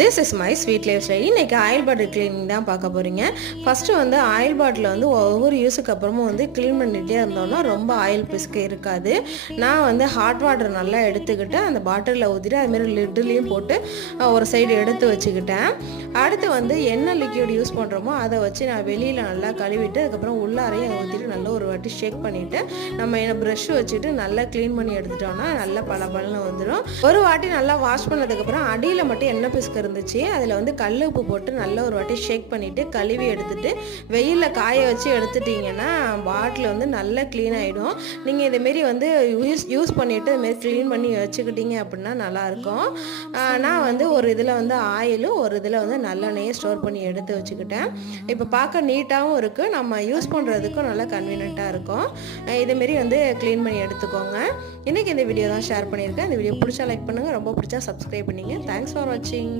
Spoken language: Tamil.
This is my sweet life style. இன்றைக்கி ஆயில் பாட்டில் க்ளீனிங் தான் பார்க்க போகிறீங்க. ஃபஸ்ட்டு வந்து ஆயில் பாட்டில் வந்து ஒவ்வொரு யூஸுக்கு அப்புறமும் வந்து க்ளீன் பண்ணிகிட்டே இருந்தோம்னா ரொம்ப ஆயில் பிஸ்கு இருக்காது. நான் வந்து ஹாட் வாட்டர் நல்லா எடுத்துக்கிட்டு அந்த பாட்டிலில் ஊற்றிட்டு அதுமாரி லிட்டுலேயும் போட்டு ஒரு சைடு எடுத்து வச்சுக்கிட்டேன். அடுத்து வந்து என்ன லிக்யூட் யூஸ் பண்ணுறோமோ அதை வச்சு நான் வெளியில் நல்லா கழுவிட்டு அதுக்கப்புறம் உள்ளாரையும் ஊற்றிட்டு நல்லா ஒரு வாட்டி ஷேக் பண்ணிவிட்டு நம்ம என்ன ப்ரஷ் வச்சுட்டு நல்லா க்ளீன் பண்ணி எடுத்துட்டோம்னா நல்லா பளபளன்னு வந்துடும். ஒரு வாட்டி நல்லா வாஷ் பண்ணதுக்கப்புறம் அடியில் மட்டும் எண்ணெய் பிஸ்கு இருந்துச்சு. அதில் வந்து கல் உப்பு போட்டு நல்ல ஒரு வாட்டி ஷேக் பண்ணிவிட்டு கழுவி எடுத்துட்டு வெயிலில் காய வச்சு எடுத்துட்டிங்கன்னா பாட்டில் வந்து நல்லா க்ளீன் ஆகிடும். நீங்கள் இதேமாரி வந்து யூஸ் பண்ணிவிட்டு இதுமாரி க்ளீன் பண்ணி வச்சுக்கிட்டீங்க அப்படின்னா நல்லாயிருக்கும். நான் வந்து ஒரு இதில் வந்து ஆயிலும் ஒரு இதில் வந்து நல்லெண்ணெயை ஸ்டோர் பண்ணி எடுத்து வச்சுக்கிட்டேன். இப்போ பார்க்க நீட்டாகவும் இருக்குது, நம்ம யூஸ் பண்ணுறதுக்கும் நல்லா கன்வீனியண்ட்டாக இருக்கும். இதேமாரி வந்து க்ளீன் பண்ணி எடுத்துக்கோங்க. இன்றைக்கி இந்த வீடியோ தான் ஷேர் பண்ணியிருக்கேன். இந்த வீடியோ பிடிச்சா லைக் பண்ணுங்கள், ரொம்ப பிடிச்சா சப்ஸ்கிரைப் பண்ணிங்க. தேங்க்ஸ் ஃபார் வாட்சிங்.